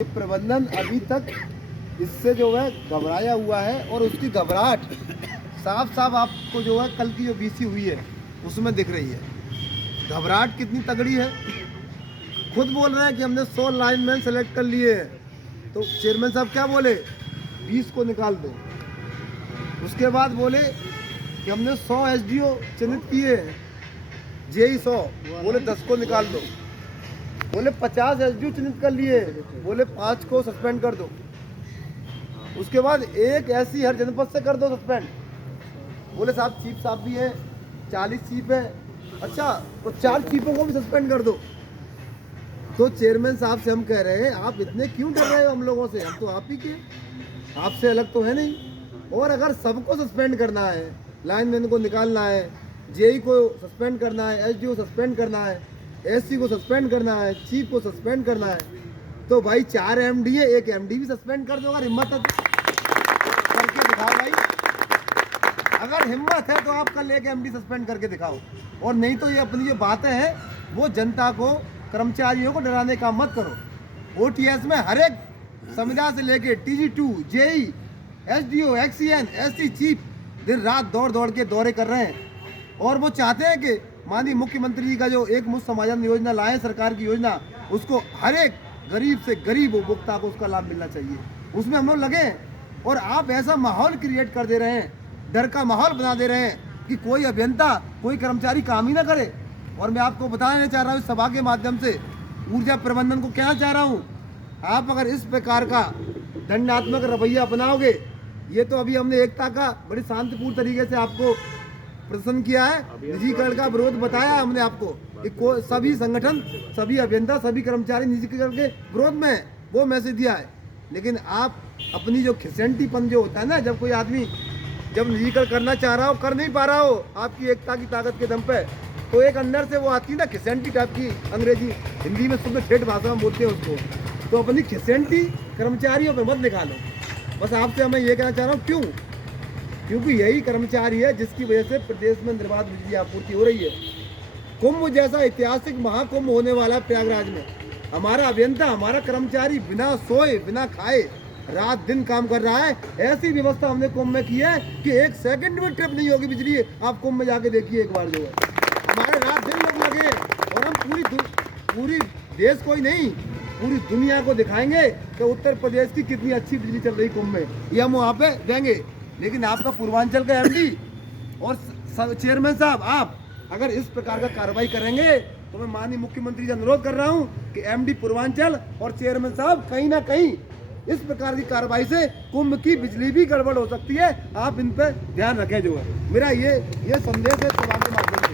प्रबंधन अभी तक इससे जो है घबराया हुआ है और उसकी घबराहट साफ साफ आपको जो है कल की जो बीसी हुई है उसमें दिख रही है। घबराहट कितनी तगड़ी है, खुद बोल रहे हैं कि हमने 100 लाइनमैन सेलेक्ट कर लिए हैं। तो चेयरमैन साहब क्या बोले, 20 को निकाल दो। उसके बाद बोले कि हमने 100 एसडीओ चिन्हित किए हैं, जेई 100, बोले 10 को निकाल दो। बोले 50 एसडीओ चिन्हित कर लिए, बोले 5 को सस्पेंड कर दो। उसके बाद एक ऐसी हर जनपद से कर दो सस्पेंड, बोले साहब चीफ साहब भी हैं, 40 चीफ है, अच्छा तो 4 चीफों को भी सस्पेंड कर दो। तो चेयरमैन साहब से हम कह रहे हैं आप इतने क्यों डर रहे हो हम लोगों से, हम तो आप ही के, आपसे अलग तो है नहीं। और अगर सबको सस्पेंड करना है, लाइनमैन को निकालना है, जेई को सस्पेंड करना है, एसडीओ सस्पेंड करना है, एससी को सस्पेंड करना है, चीफ को सस्पेंड करना है, तो भाई 4 एमडी है, 1 एमडी भी सस्पेंड कर दो। अगर हिम्मत है तो करके दिखाओ भाई, अगर हिम्मत है तो आप कल 1 एमडी सस्पेंड करके दिखाओ। और नहीं तो ये अपनी जो बातें हैं वो जनता को, कर्मचारियों को डराने का मत करो। ओटीएस में हर एक संविदा से लेके TG two, JE, SDO, XEN, SC chief दिन रात दौड़ दौड़ के दौरे कर रहे हैं। और वो चाहते हैं कि माननीय मुख्यमंत्री जी का जो एक मुश्त समाधान योजना लाए सरकार की योजना, उसको हर एक गरीब से गरीब उपभोक्ता को उसका लाभ मिलना चाहिए, उसमें हम लोग लगे हैं। और आप ऐसा माहौल क्रिएट कर दे रहे हैं, डर का माहौल बना दे रहे हैं कि कोई अभियंता, कोई कर्मचारी काम ही ना करे। और मैं आपको बताना चाह रहा हूँ इस सभा के माध्यम से, ऊर्जा प्रबंधन को कहना चाह रहा हूँ, आप अगर इस प्रकार का दंडात्मक रवैया अपनाओगे, ये तो अभी हमने एकता का बड़ी शांतिपूर्ण तरीके से आपको प्रदर्शन किया है, निजीकरण का विरोध बताया हमने आपको कि सभी संगठन, सभी अभियंता, सभी कर्मचारी निजीकरण के विरोध में वो मैसेज दिया है। लेकिन आप अपनी जो खिसेंटीपन जो होता है ना, जब कोई आदमी जब निजीकरण करना चाह रहा हो, कर नहीं पा रहा हो आपकी एकता की ताकत के दम पे, तो एक अंदर से वो आती है ना खिसेंटी टाइप की, अंग्रेजी हिंदी में शुद्ध ठेठ भाषा में बोलते हैं उसको, तो अपनी खिसेंटी कर्मचारियों पे मत निकालो। बस आपसे मैं ये कहना चाह रहा हूँ, क्यों? क्योंकि यही कर्मचारी है जिसकी वजह से प्रदेश में निर्बाध बिजली आपूर्ति हो रही है। कुंभ जैसा ऐतिहासिक महाकुंभ होने वाला प्रयागराज में, हमारा अभियंता, हमारा कर्मचारी बिना सोए बिना खाए रात दिन काम कर रहा है। ऐसी व्यवस्था हमने कुंभ में की है कि 1 सेकंड में ट्रिप नहीं होगी बिजली। आप कुंभ में जाके देखिए एक बार, जो है हमारे रात दिन लोग लगे, और हम पूरी देश को ही नहीं पूरी दुनिया को दिखाएंगे कि उत्तर प्रदेश की कितनी अच्छी बिजली चल रही कुंभ में, ये हम वहाँ पे देंगे। लेकिन आपका पूर्वांचल का एमडी और चेयरमैन साहब, आप अगर इस प्रकार का कार्रवाई करेंगे तो मैं माननीय मुख्यमंत्री से अनुरोध कर रहा हूं कि एमडी पूर्वांचल और चेयरमैन साहब कहीं ना कहीं इस प्रकार की कार्रवाई से कुंभ की बिजली भी गड़बड़ हो सकती है। आप इन पर ध्यान रखें, जो है मेरा ये संदेश है सभा के माध्यम से,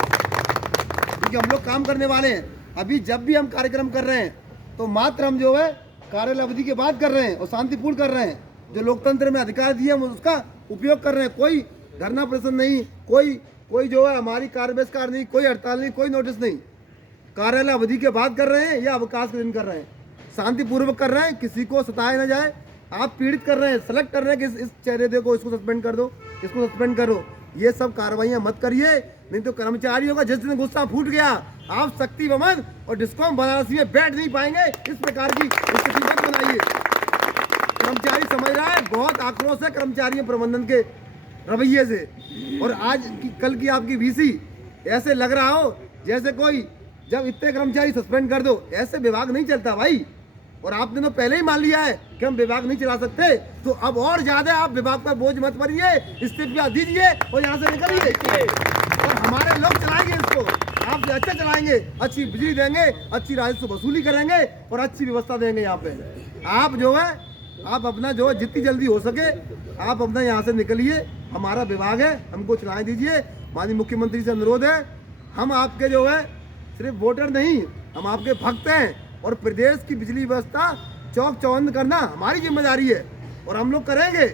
क्योंकि हम लोग काम करने वाले हैं। अभी जब भी हम कार्यक्रम कर रहे हैं तो मात्र हम जो है कार्यालय अवधि के बाद कर रहे हैं और शांतिपूर्ण कर रहे हैं। जो लोकतंत्र में अधिकार दिए हम उसका उपयोग कर रहे हैं। कोई धरना प्रदर्शन नहीं, कोई जो है हमारी कार्य बहिष्कार नहीं, कोई हड़ताल नहीं, कोई नोटिस नहीं। कार्यालय अवधि के बाद कर रहे हैं या अवकाश के दिन कर रहे हैं, शांतिपूर्वक कर रहे हैं, किसी को सताया ना जाए। आप पीड़ित कर रहे हैं, सेलेक्ट कर रहे हैं कि इस चेहरे देखो, इसको सस्पेंड कर दो, इसको सस्पेंड करो। ये सब कार्रवाइयाँ मत करिए, नहीं तो कर्मचारियों का जिस दिन गुस्सा फूट गया, आप शक्ति भवन और डिस्कॉम बनारसी में बैठ नहीं पाएंगे। इस प्रकार की स्थिति मत बनाइए। कर्मचारी समझ रहा है, बहुत आक्रोश है कर्मचारियों प्रबंधन के रवैये से। और आज की कल की आपकी वीसी ऐसे लग रहा हो जैसे कोई, जब इतने कर्मचारी सस्पेंड कर दो, ऐसे विभाग नहीं चलता भाई। और आपने तो पहले ही मान लिया है कि हम विभाग नहीं चला सकते, तो अब और ज्यादा आप विभाग पर बोझ मत पड़िए, इस्तीफा दीजिए और यहाँ से निकलिए। और हमारे लोग चलाएंगे इसको, आप अच्छा चलाएंगे, अच्छी बिजली देंगे, अच्छी राजस्व वसूली करेंगे और अच्छी व्यवस्था देंगे। यहाँ पे आप जो है, आप अपना जो है जितनी जल्दी हो सके आप अपना यहाँ से निकलिए। हमारा विभाग है, हमको चलाने दीजिए। माननीय मुख्यमंत्री से अनुरोध है, हम आपके जो है सिर्फ वोटर नहीं, हम आपके भक्त हैं। और प्रदेश की बिजली व्यवस्था चौक चौबंद करना हमारी जिम्मेदारी है और हम लोग करेंगे।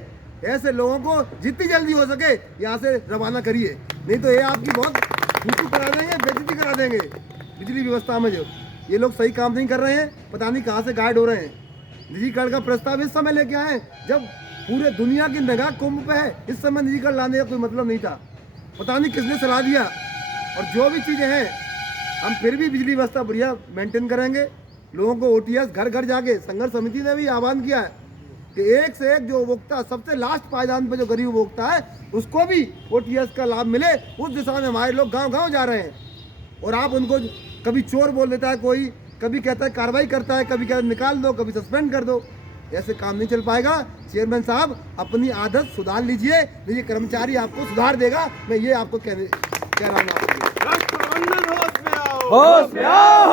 ऐसे लोगों को जितनी जल्दी हो सके यहाँ से रवाना करिए, नहीं तो ये आपकी बहुत फूटू करा देंगे, बेइज्जती करा देंगे बिजली व्यवस्था में। जो ये लोग सही काम नहीं कर रहे हैं, पता नहीं कहाँ से गाइड हो रहे हैं। निजीकरण का प्रस्ताव इस समय लेके आए जब पूरे दुनिया की निगाह कुंभ पे है। इस समय निजीकरण लाने का कोई मतलब नहीं था, पता नहीं किसने सलाह दिया। और जो भी चीज़ें हैं, हम फिर भी बिजली व्यवस्था बढ़िया मेंटेन करेंगे। लोगों को ओटीएस घर घर जाके संघर्ष समिति ने भी आह्वान किया है कि एक से एक जो उपभोक्ता सबसे लास्ट पायदान पे जो गरीब उपभोक्ता है उसको भी ओटीएस का लाभ मिले, उस दिशा में हमारे लोग गांव-गांव जा रहे हैं। और आप उनको कभी चोर बोल देता है कोई, कभी कहता है कार्रवाई करता है, कभी कहता है निकाल दो, कभी सस्पेंड कर दो। ऐसे काम नहीं चल पाएगा। चेयरमैन साहब अपनी आदत सुधार लीजिए, ये कर्मचारी आपको सुधार देगा। मैं ये आपको कह रहा हूँ। होश में आओ।